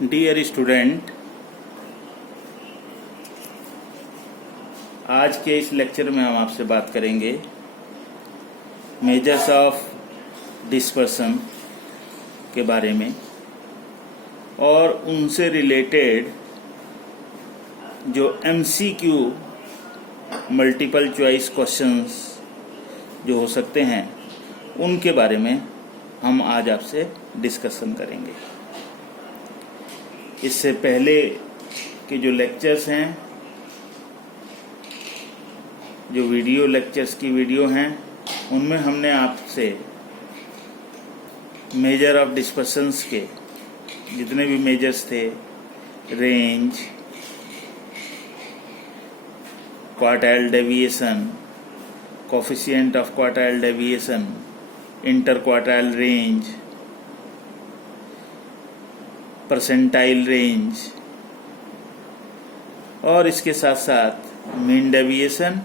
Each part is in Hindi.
डियर स्टूडेंट, आज के इस लेक्चर में हम आपसे बात करेंगे मेजर्स ऑफ डिस्पर्सन के बारे में और उनसे रिलेटेड जो MCQ मल्टीपल चॉइस क्वेश्चंस जो हो सकते हैं उनके बारे में हम आज आपसे डिस्कशन करेंगे। इससे पहले के जो लेक्चर्स हैं, जो वीडियो लेक्चर्स की वीडियो हैं, उनमें हमने आपसे मेजर ऑफ डिस्पर्शंस के जितने भी मेजर्स थे, range, quartile deviation, coefficient of quartile deviation, inter quartile range, percentile range और इसके साथ साथ मीन डेविएशन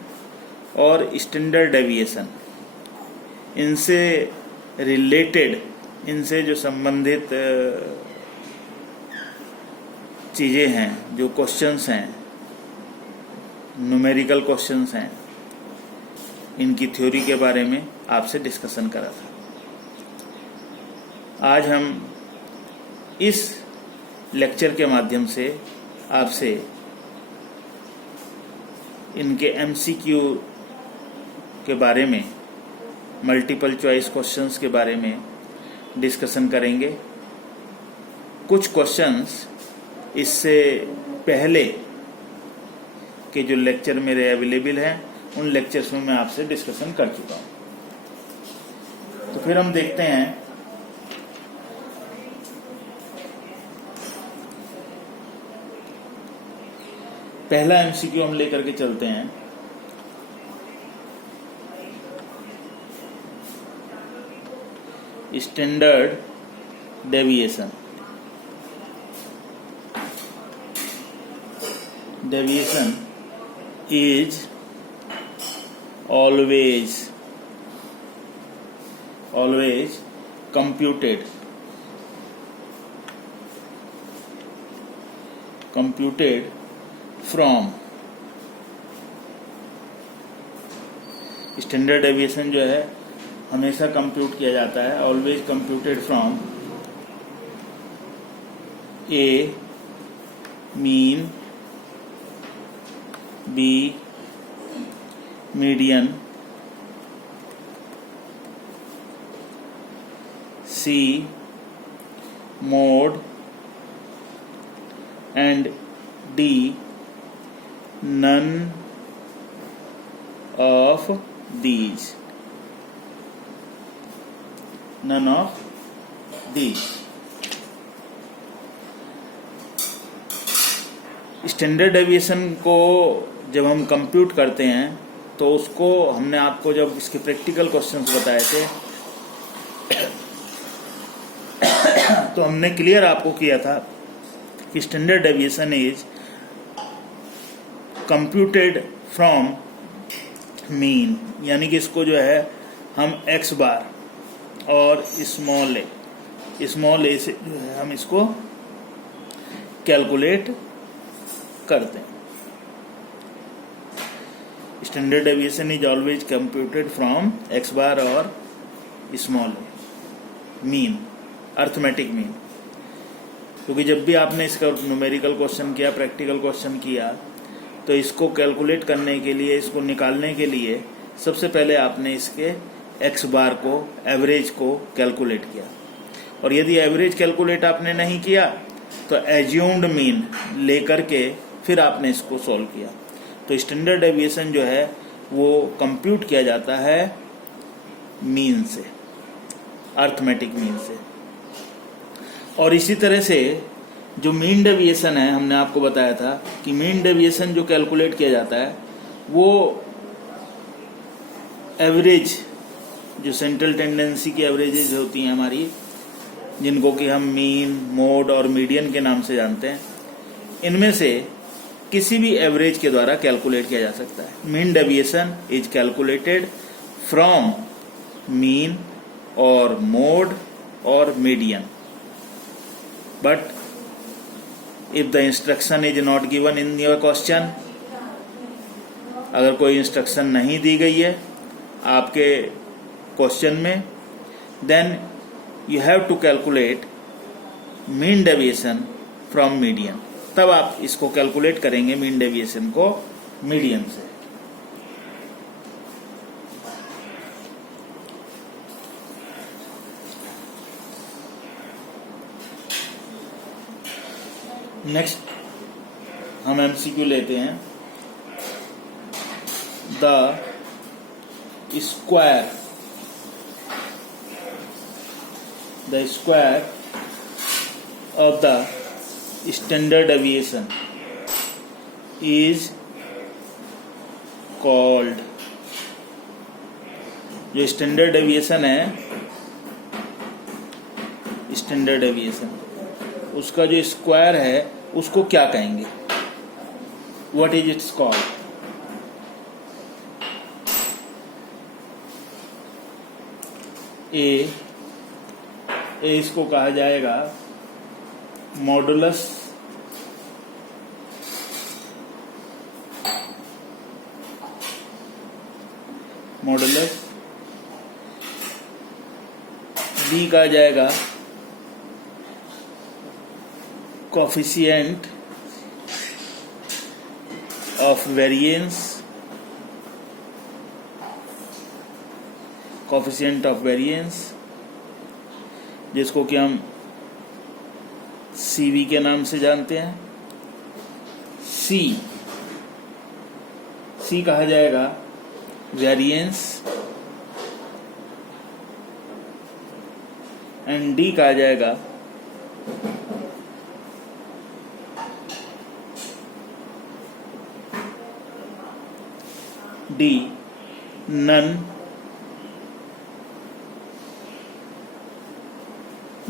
और स्टैंडर्ड डेविएशन, इनसे रिलेटेड, इनसे जो संबंधित चीज़ें हैं, जो क्वेश्चंस हैं, न्यूमेरिकल क्वेश्चंस हैं, इनकी थ्योरी के बारे में आपसे डिस्कशन करा था। आज हम इस लेक्चर के माध्यम से आपसे इनके MCQ के बारे में, मल्टीपल चॉइस क्वेश्चंस के बारे में डिस्कशन करेंगे। कुछ क्वेश्चंस इससे पहले के जो लेक्चर मेरे अवेलेबल हैं उन लेक्चर्स में मैं आपसे डिस्कशन कर चुका हूं। तो फिर हम देखते हैं पहला MCQ हम लेकर के चलते हैं। Standard deviation. Deviation is always computed from, standard deviation जो है हमेशा कंप्यूट किया जाता है, always computed from A mean, B median, C mode and D none of these. Standard deviation को जब हम कंप्यूट करते हैं तो उसको हमने आपको जब इसके प्रैक्टिकल क्वेश्चंस बताए थे तो हमने क्लियर आपको किया था कि standard deviation is computed from mean, यानी कि इसको जो है हम x बार और स्मॉल ए से जो है हम इसको कैलकुलेट करते हैं। Standard deviation is always computed from x बार और स्मॉल ए, मीन, अर्थमेटिक मीन। क्योंकि जब भी आपने इसका न्यूमेरिकल क्वेश्चन किया, प्रैक्टिकल क्वेश्चन किया, तो इसको कैलकुलेट करने के लिए, इसको निकालने के लिए सबसे पहले आपने इसके x बार को, एवरेज को कैलकुलेट किया। और यदि एवरेज कैलकुलेट आपने नहीं किया तो एज्यूम्ड मीन लेकर के फिर आपने इसको सॉल्व किया। तो स्टैंडर्ड डेविएशन जो है वो कंप्यूट किया जाता है मीन से, अर्थमेटिक मीन से। और इसी तरह से जो मीन डेविएशन है, हमने आपको बताया था कि मीन डेविएशन जो कैलकुलेट किया जाता है वो एवरेज, जो सेंट्रल टेंडेंसी की एवरेजेज होती हैं हमारी, जिनको कि हम मीन, मोड और मीडियन के नाम से जानते हैं, इनमें से किसी भी एवरेज के द्वारा कैलकुलेट किया जा सकता है। Mean deviation is calculated from mean और मोड और median, but if the instruction is not given in your question, अगर कोई इंस्ट्रक्शन नहीं दी गई है आपके क्वेश्चन में, then you have to calculate mean deviation from median. तब आप इसको कैलकुलेट करेंगे मीन डेविएशन को मीडियन से। नेक्स्ट हम एमसीक्यू लेते हैं। The square of the standard deviation is called, जो स्टैंडर्ड डेविएशन है, स्टैंडर्ड डेविएशन उसका जो स्क्वायर है उसको क्या कहेंगे? What is its called? ए इसको कहा जाएगा मॉडुलस बी कहा जाएगा कोफिशिएंट ऑफ वेरिएंस, जिसको कि हम CV के नाम से जानते हैं। सी कहा जाएगा वेरिएंस, एंड डी कहा जाएगा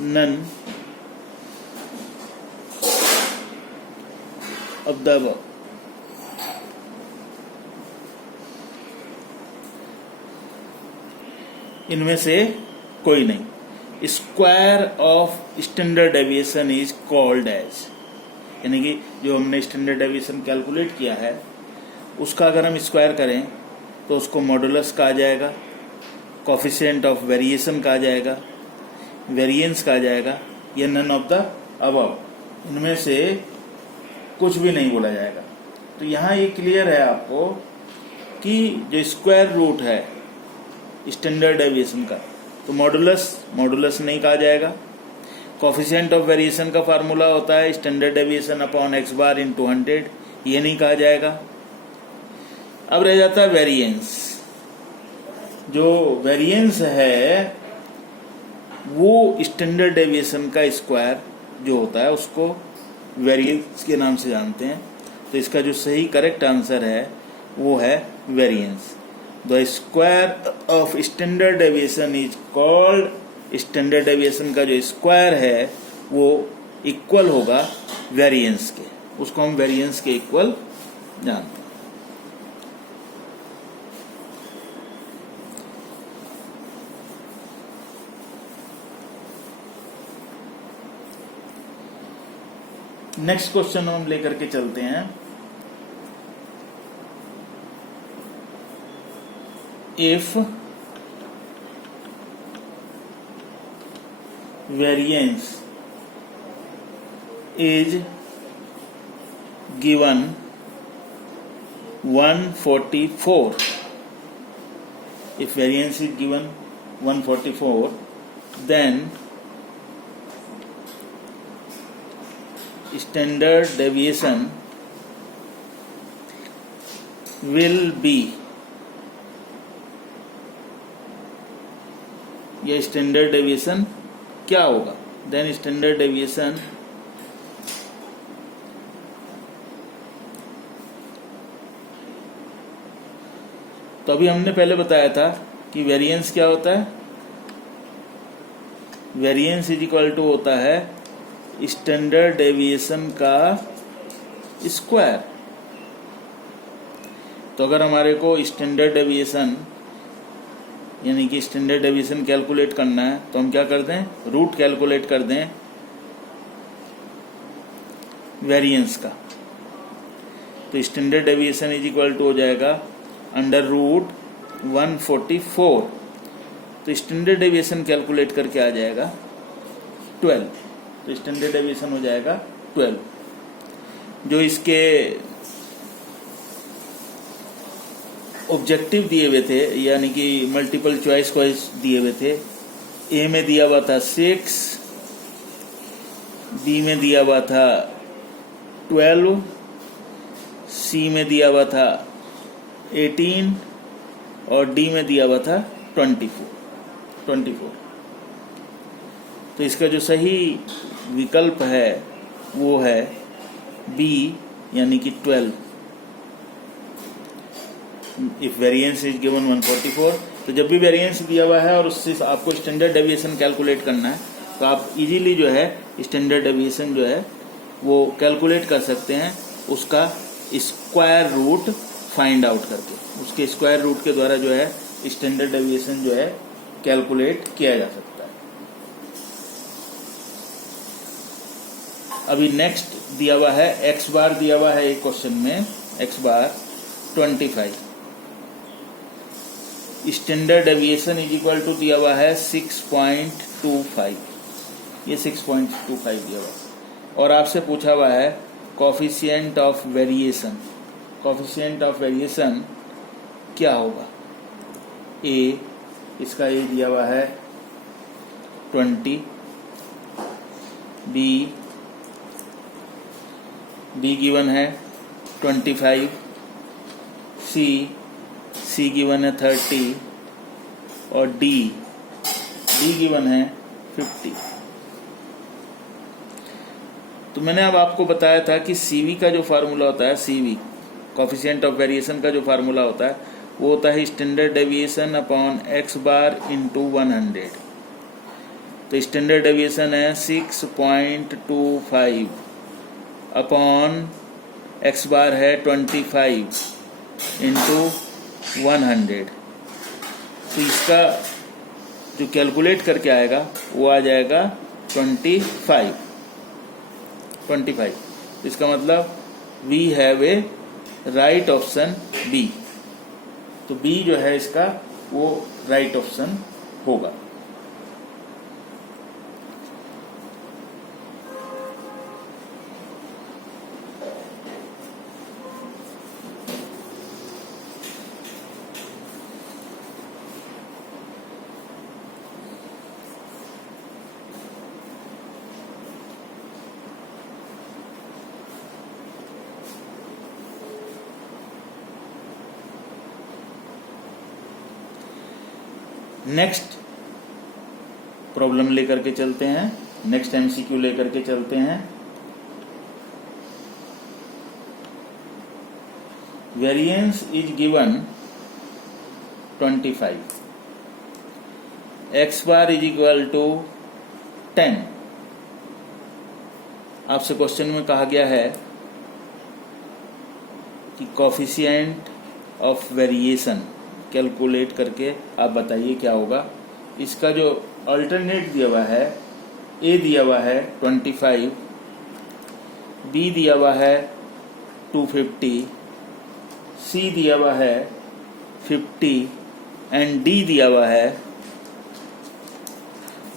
नन of the above। इनमें से कोई नहीं। Square of standard deviation is called as, यानी कि जो हमने स्टैंडर्ड डेविएशन कैलकुलेट किया है उसका अगर हम स्क्वायर करें तो उसको मॉडुलस कहा जाएगा, कोफिशिएंट ऑफ वेरिएशन कहा जाएगा, वेरिएंस कहा जाएगा, या नन ऑफ द अबव, इनमें से कुछ भी नहीं बोला जाएगा। तो यहाँ ये क्लियर है आपको कि जो स्क्वायर रूट है स्टैंडर्ड डेविएशन का, तो मॉडुलस नहीं कहा जाएगा। कोफिशिएंट ऑफ वेरिएशन का फार्मूला होता है स्टैंडर्ड डेविएशन अपॉन x बार इन 200, ये नहीं कहा जाएगा। अब रह जाता है वेरिएंस। जो वेरिएंस है वो स्टैंडर्ड डेविएशन का स्क्वायर जो होता है उसको वेरिएंस के नाम से जानते हैं। तो इसका जो सही करेक्ट आंसर है वो है variance. The square of standard deviation is called, standard deviation का जो स्क्वायर है वो इक्वल होगा वेरिएंस के, उसको हम वेरिएंस के इक्वल जानते हैं। नेक्स्ट क्वेश्चन हम लेकर के चलते हैं। If variance is given 144, if variance is given 144, then standard deviation will be, ये स्टैंडर्ड डेविएशन क्या होगा? देन स्टैंडर्ड डेविएशन तो अभी हमने पहले बताया था कि वेरिएंस क्या होता है। वेरिएंस इज इक्वल टू होता है स्टैंडर्ड डेविएशन का स्क्वायर। तो अगर हमारे को स्टैंडर्ड डेविएशन यानी कि स्टैंडर्ड डेविएशन कैलकुलेट करना है तो हम क्या कर दें, रूट कैलकुलेट कर दें वेरिएंस का। तो standard deviation is equal to हो जाएगा अंडर रूट 144। तो स्टैंडर्ड डेविएशन कैलकुलेट करके आ जाएगा 12। तो स्टैंडर्ड डेविएशन हो जाएगा 12। जो इसके ऑब्जेक्टिव दिए हुए थे, यानी कि मल्टीपल चॉइस क्वेश्चन दिए हुए थे, ए में दिया हुआ था 6, बी में दिया हुआ था 12, सी में दिया हुआ था 18 और डी में दिया हुआ था 24। तो इसका जो सही विकल्प है वो है बी, यानी कि 12। इफ वेरिएंस इज गिवन 144, तो जब भी वेरिएंस दिया हुआ है और उससे आपको स्टैंडर्ड डेविएशन कैलकुलेट करना है तो आप इजीली जो है स्टैंडर्ड डेविएशन जो है वो कैलकुलेट कर सकते हैं, उसका स्क्वायर रूट फाइंड आउट करके। उसके स्क्वायर रूट के द्वारा जो है स्टैंडर्ड डेविएशन जो है कैलकुलेट किया जा सकता है। अभी नेक्स्ट दिया हुआ है एक्स बार, दिया हुआ है एक क्वेश्चन में x bar 25। Standard deviation is equal to दिया हुआ है 6.25। ये 6.25 दिया हुआ है और आपसे पूछा हुआ है coefficient of variation. Coefficient of variation क्या होगा? ए, इसका ए दिया हुआ है 20, बी गिवन है 25, सी गिवन है 30 और डी गिवन है 50। तो मैंने अब आपको बताया था कि सीवी का जो फार्मूला होता है, सीवी कोफिशिएंट ऑफ वेरिएशन का जो फार्मूला होता है वो होता है स्टैंडर्ड डेविएशन अपॉन एक्स बार इंटू 100। तो स्टैंडर्ड डेविएशन है 6.25 अपॉन एक्स बार है 25 इंटू 100। तो इसका जो कैलकुलेट करके आएगा वो आ जाएगा 25। तो इसका मतलब we have a right option B. तो बी जो है इसका वो राइट ऑप्शन होगा। नेक्स्ट प्रॉब्लम लेकर के चलते हैं, नेक्स्ट एमसीक्यू लेकर के चलते हैं। Variance is given 25, x bar is equal to 10। आपसे क्वेश्चन में कहा गया है कि कोफिशिएंट ऑफ वेरिएशन कैलकुलेट करके आप बताइए क्या होगा। इसका जो अल्टरनेट दिया हुआ है, ए दिया हुआ है 25, बी दिया हुआ है 250, सी दिया हुआ है 50 एंड डी दिया हुआ है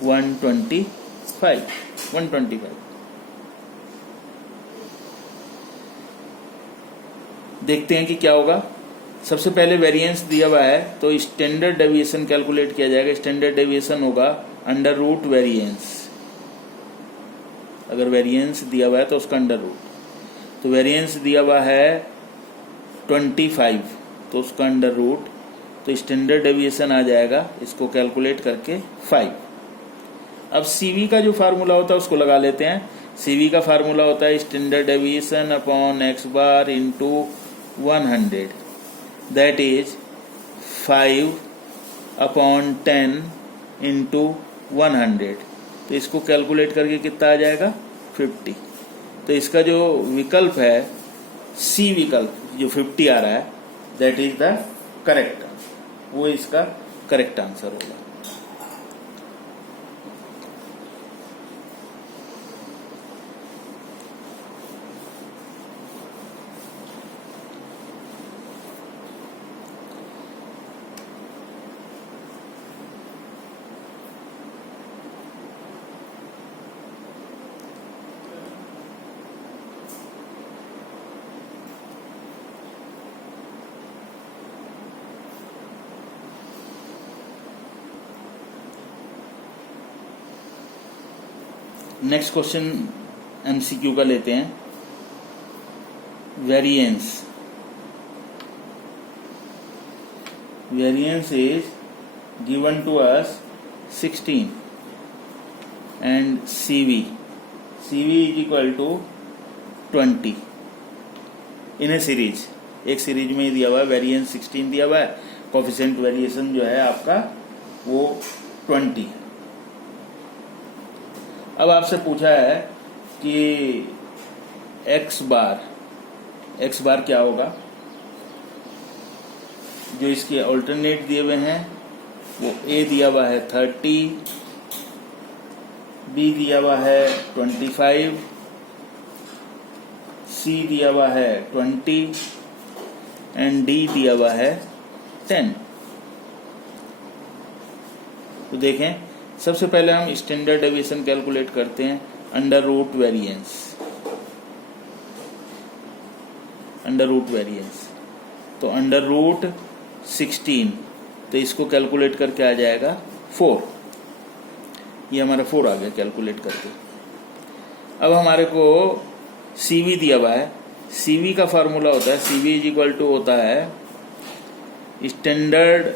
125। देखते हैं कि क्या होगा। सबसे पहले वेरिएंस दिया हुआ है तो स्टैंडर्ड डेविएशन कैलकुलेट किया जाएगा। स्टैंडर्ड डेविएशन होगा अंडर रूट वेरिएंस। अगर वेरिएंस दिया हुआ है तो उसका अंडर रूट, तो वेरिएंस दिया हुआ है 25 तो उसका अंडर रूट, तो स्टैंडर्ड डेविएशन आ जाएगा इसको कैलकुलेट करके 5। अब सीवी का जो फार्मूला होता है उसको लगा लेते हैं। सीवी का फार्मूला होता है standard deviation upon x bar into 100, that is 5 upon 10 into 100। तो इसको कैलकुलेट करके कितना आ जाएगा 50। तो इसका जो विकल्प है सी विकल्प जो 50 आ रहा है दैट इज द करेक्ट, वो इसका करेक्ट आंसर होगा। नेक्स्ट क्वेश्चन एमसीक्यू का लेते हैं। Variance is given to us 16 and CV is equal to 20 in a series। एक सीरीज में दिया हुआ है, वेरिएंस 16 दिया हुआ है, कोफिशिएंट वेरिएशन जो है आपका वो 20 है। अब आपसे पूछा है कि x बार क्या होगा। जो इसके अल्टरनेट दिए हुए हैं वो A दिया हुआ है 30, B दिया हुआ है 25, C दिया हुआ है 20 एंड D दिया हुआ है 10। तो देखें, सबसे पहले हम स्टैंडर्ड डेविएशन कैलकुलेट करते हैं, अंडर रूट वेरिएंस। तो अंडर रूट 16, तो इसको कैलकुलेट करके आ जाएगा 4। ये हमारा 4 आ गया कैलकुलेट करके। अब हमारे को CV दिया हुआ है। CV का फार्मूला होता है, CV इज इक्वल टू होता है standard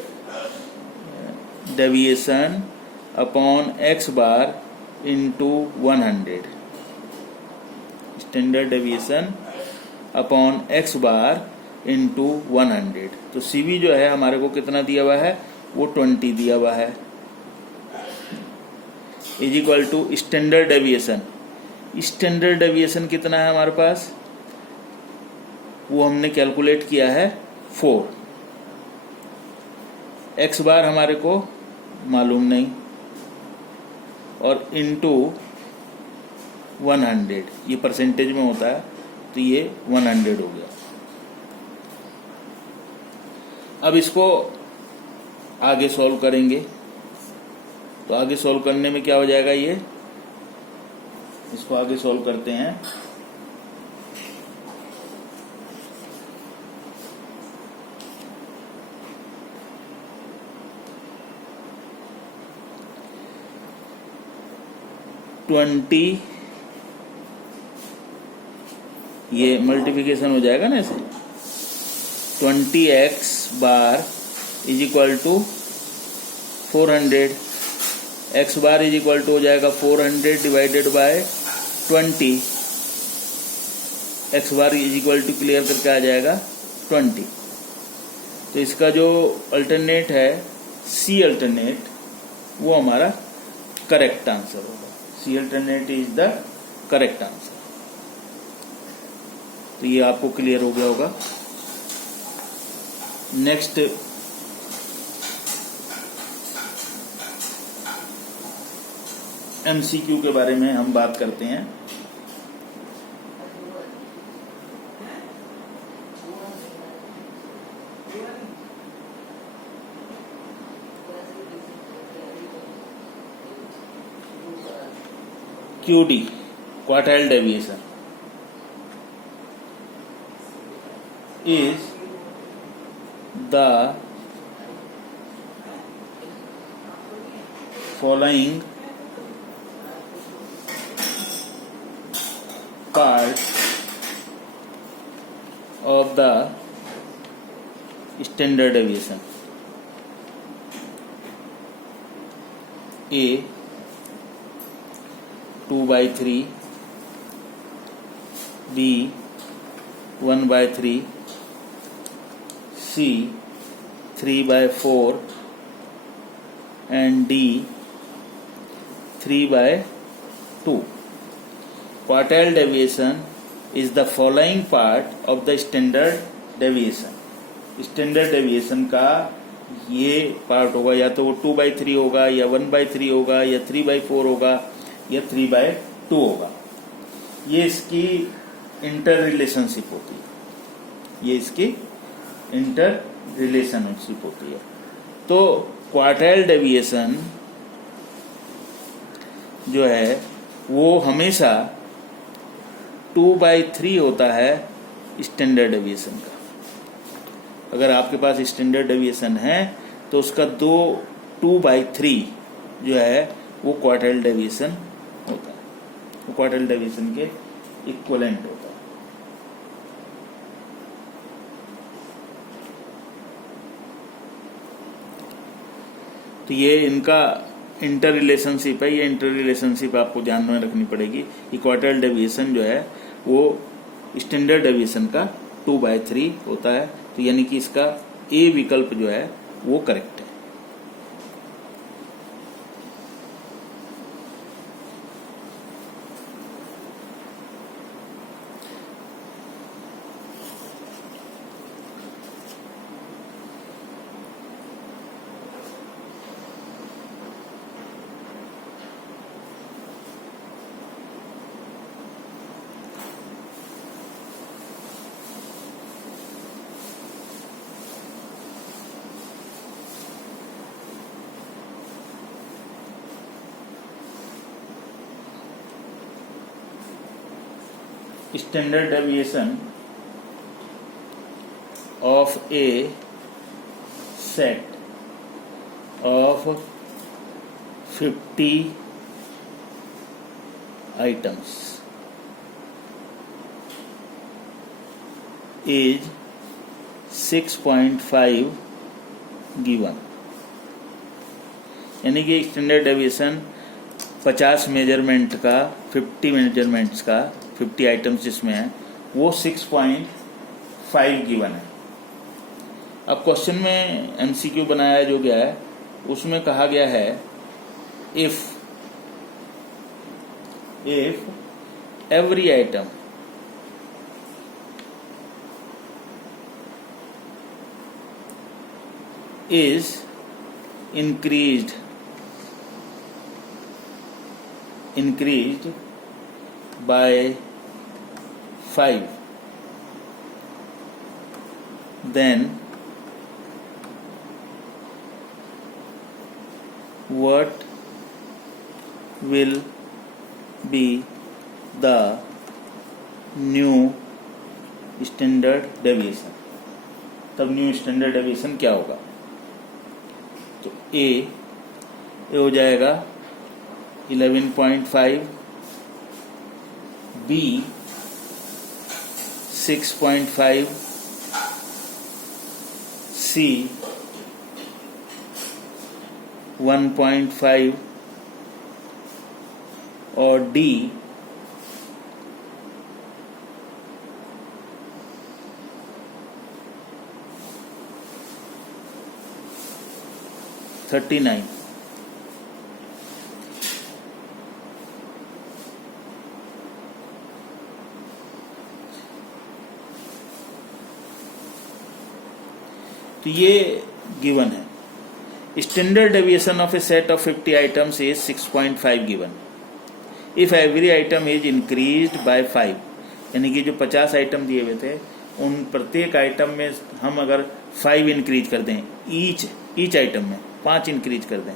deviation upon x bar into 100। Standard deviation upon x bar into 100। तो CV जो है हमारे को कितना दिया हुआ है, वो 20 दिया हुआ है, is equal to standard deviation. Standard deviation कितना है हमारे पास, वो हमने कैलकुलेट किया है 4। x बार हमारे को मालूम नहीं, और इंटू 100, ये परसेंटेज में होता है, तो ये 100 हो गया। अब इसको आगे सॉल्व करेंगे, तो आगे सॉल्व करने में क्या हो जाएगा, ये इसको आगे सॉल्व करते हैं। ये मल्टीप्लिकेशन हो जाएगा ना ऐसे, 20x bar is equal to 400, x bar is equal to हो जाएगा 400 divided by 20, x bar is equal to clear करके आ जाएगा 20। तो इसका जो अल्टरनेट है C अल्टरनेट, वो हमारा करेक्ट आंसर होगा। C alternate is the correct answer. तो ये आपको क्लियर हो गया होगा। नेक्स्ट MCQ के बारे में हम बात करते हैं। QD quartile deviation is the following part of the standard deviation: A 2/3, B 1/3, C 3/4 and D 3/2. Quartile deviation is the following part of the standard deviation. Standard deviation का ये पार्ट होगा, या तो वो 2/3 होगा, या 1/3 होगा, या 3/4 होगा, या 3/2 होगा। ये इसकी इंटर रिलेशनशिप होती है, ये इसकी इंटर रिलेशनशिप होती है। तो क्वार्टाइल डेविएशन जो है वो हमेशा 2/3 होता है स्टैंडर्ड डेविएशन का। अगर आपके पास स्टैंडर्ड डेविएशन है तो उसका 2/3 जो है वो क्वार्टाइल डेविएशन होता है। वो क्वार्टाइल डेविएशन के इक्विवेलेंट होता है। तो ये इनका इंटर रिलेशनशिप है। ये इंटर रिलेशनशिप आपको ध्यान में रखनी पड़ेगी कि क्वार्टाइल डेविएशन जो है वो स्टैंडर्ड डेविएशन का 2/3 होता है। तो यानी कि इसका ए विकल्प जो है वो करेक्ट है। Standard deviation of a set of 50 items is 6.5 given। यानी कि स्टैंडर्ड डेविएशन 50 मेजरमेंट का 50 मेजरमेंट्स का 50 आइटम्स जिसमें है वो 6.5 गिवन है। अब क्वेश्चन में एमसीक्यू बनाया जो गया है उसमें कहा गया है if every item is increased by 5, then what will be the new standard deviation? तब न्यू स्टैंडर्ड डेविएशन क्या होगा? तो ए हो जाएगा 11.5, बी 6.5, सी 1.5 और डी 39। तो ये गिवन है standard deviation of A set of 50 items is 6.5 given if every item is increased by 5। यानी कि जो 50 आइटम दिए हुए थे उन प्रत्येक आइटम में हम अगर 5 इंक्रीज कर दें, ईच आइटम में 5 इंक्रीज कर दें,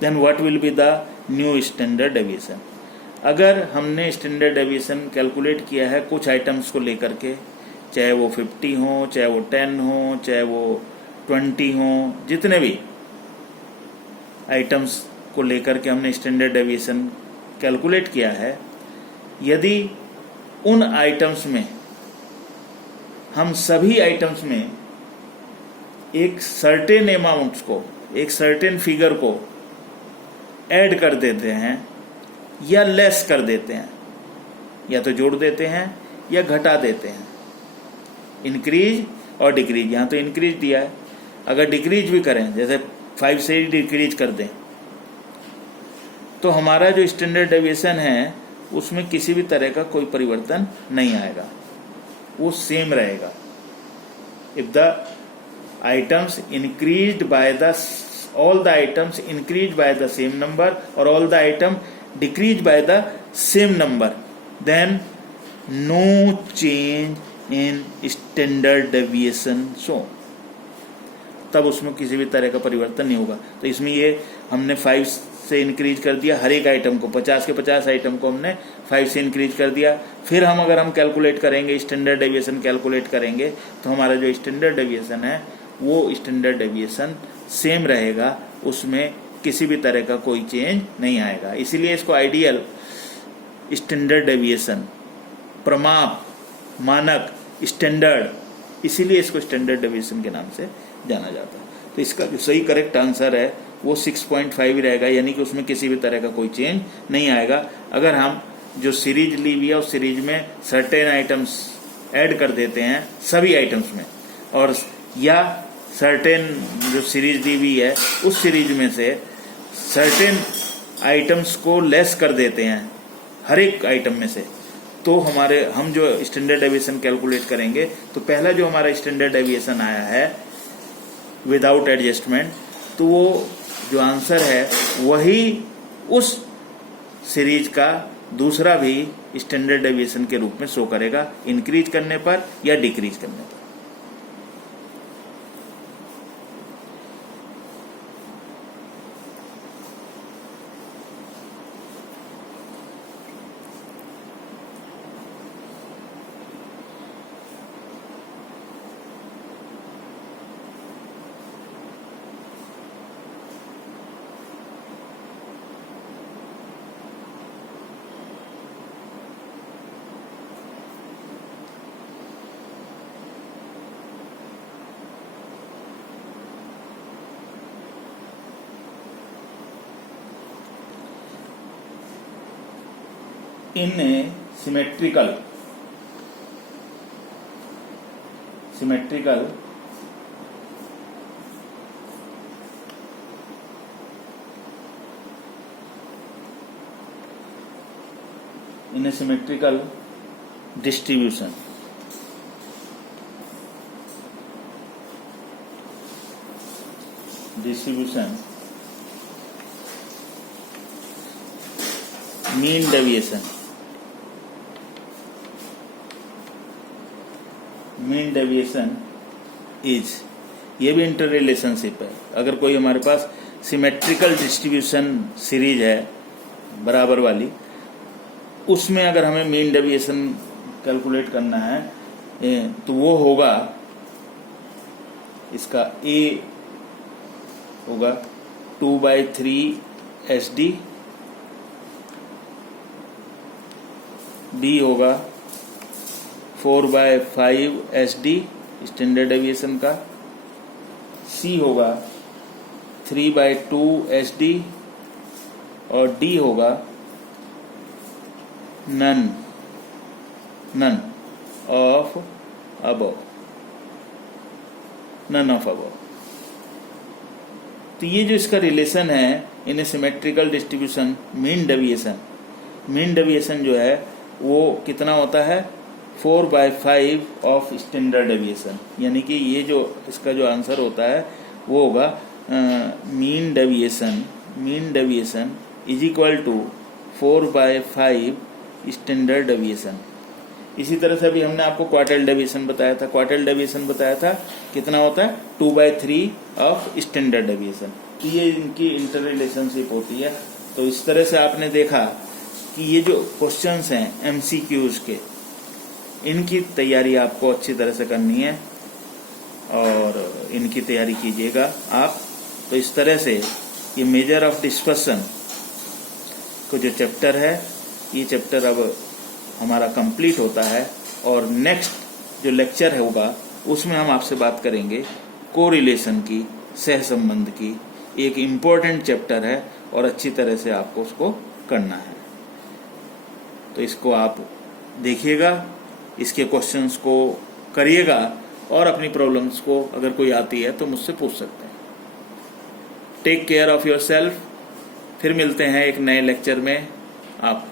then what will be the new standard deviation. अगर हमने स्टैंडर्ड डेविएशन कैलकुलेट किया है कुछ आइटम्स को लेकर के, चाहे वो 50 हो, चाहे वो 10 हो, चाहे वो 20 हो, जितने भी आइटम्स को लेकर के हमने स्टैंडर्ड डेविएशन कैलकुलेट किया है, यदि उन आइटम्स में हम सभी आइटम्स में एक सर्टेन अमाउंट्स को, एक सर्टेन फिगर को ऐड कर देते हैं या लेस कर देते हैं, या तो जोड़ देते हैं या घटा देते हैं, इंक्रीज और डिक्रीज। यहाँ तो इंक्रीज दिया है, अगर डिक्रीज भी करें जैसे 5 से डिक्रीज कर दें तो हमारा जो स्टैंडर्ड डेविएशन है उसमें किसी भी तरह का कोई परिवर्तन नहीं आएगा, वो सेम रहेगा। If the items increased by the all the items increase by the same number और all the item decrease by the same number, then no change in standard deviation show, तब उसमें किसी भी तरह का परिवर्तन नहीं होगा। तो इसमें ये हमने 5 से इंक्रीज कर दिया, हर एक आइटम को 50 के 50 आइटम को हमने 5 से इंक्रीज कर दिया। फिर अगर हम कैलकुलेट करेंगे, स्टैंडर्ड डेविएशन कैलकुलेट करेंगे, तो हमारा जो स्टैंडर्ड डेविएशन है वो स्टैंडर्ड डेविएशन सेम रहेगा, उसमें किसी भी तरह का कोई चेंज नहीं आएगा। इसीलिए इसको आइडियल स्टैंडर्ड डेविएशन, प्रमाप, मानक, स्टैंडर्ड, इसीलिए इसको स्टैंडर्ड डेविएशन के नाम से जाना जाता है। तो इसका जो सही करेक्ट आंसर है वो 6.5 ही रहेगा, यानी कि उसमें किसी भी तरह का कोई चेंज नहीं आएगा। अगर हम जो सीरीज ली हुई है उस सीरीज में सर्टेन आइटम्स ऐड कर देते हैं सभी आइटम्स में, और या सर्टेन जो सीरीज दी हुई है उस सीरीज में से सर्टेन आइटम्स को लेस कर देते हैं हर एक आइटम में से, तो हम जो स्टैंडर्ड डेविएशन कैलकुलेट करेंगे तो पहला जो हमारा स्टैंडर्ड डेविएशन आया है विदाउट एडजस्टमेंट, तो वो जो आंसर है वही उस सीरीज का दूसरा भी स्टैंडर्ड डेविएशन के रूप में शो करेगा, इंक्रीज करने पर या डिक्रीज करने पर। In a symmetrical distribution, mean deviation is, ये भी इंटर रिलेशनशिप है। अगर कोई हमारे पास सिमेट्रिकल डिस्ट्रीब्यूशन सीरीज है बराबर वाली, उसमें अगर हमें मीन डेविएशन कैलकुलेट करना है तो वो होगा, इसका ए होगा 2/3 SD, बी होगा 4/5 SD स्टैंडर्ड डेविएशन का, सी होगा 3/2 SD और डी होगा नन ऑफ अबव। तो ये जो इसका रिलेशन है in a symmetrical distribution mean deviation जो है वो कितना होता है 4/5 ऑफ स्टैंडर्ड डेविएशन, यानी कि ये जो इसका जो आंसर होता है वो होगा mean deviation is equal to 4/5 standard deviation. इसी तरह से अभी हमने आपको क्वार्टाइल डेविएशन बताया था, कितना होता है 2/3 ऑफ स्टैंडर्ड डेविएशन। तो ये इनकी इंटर रिलेशनशिप होती है। तो इस तरह से आपने देखा कि ये जो क्वेश्चंस हैं MCQs के, इनकी तैयारी आपको अच्छी तरह से करनी है और इनकी तैयारी कीजिएगा आप। तो इस तरह से ये मेजर ऑफ डिस्पर्शन को जो चैप्टर है, ये चैप्टर अब हमारा कंप्लीट होता है और नेक्स्ट जो लेक्चर होगा उसमें हम आपसे बात करेंगे कोरिलेशन की, सहसंबंध की। एक इम्पोर्टेंट चैप्टर है और अच्छी तरह से आपको उसको करना है। तो इसको आप देखिएगा, इसके क्वेश्चंस को करिएगा और अपनी प्रॉब्लम्स को अगर कोई आती है तो मुझसे पूछ सकते हैं। Take care of yourself. फिर मिलते हैं एक नए लेक्चर में। आप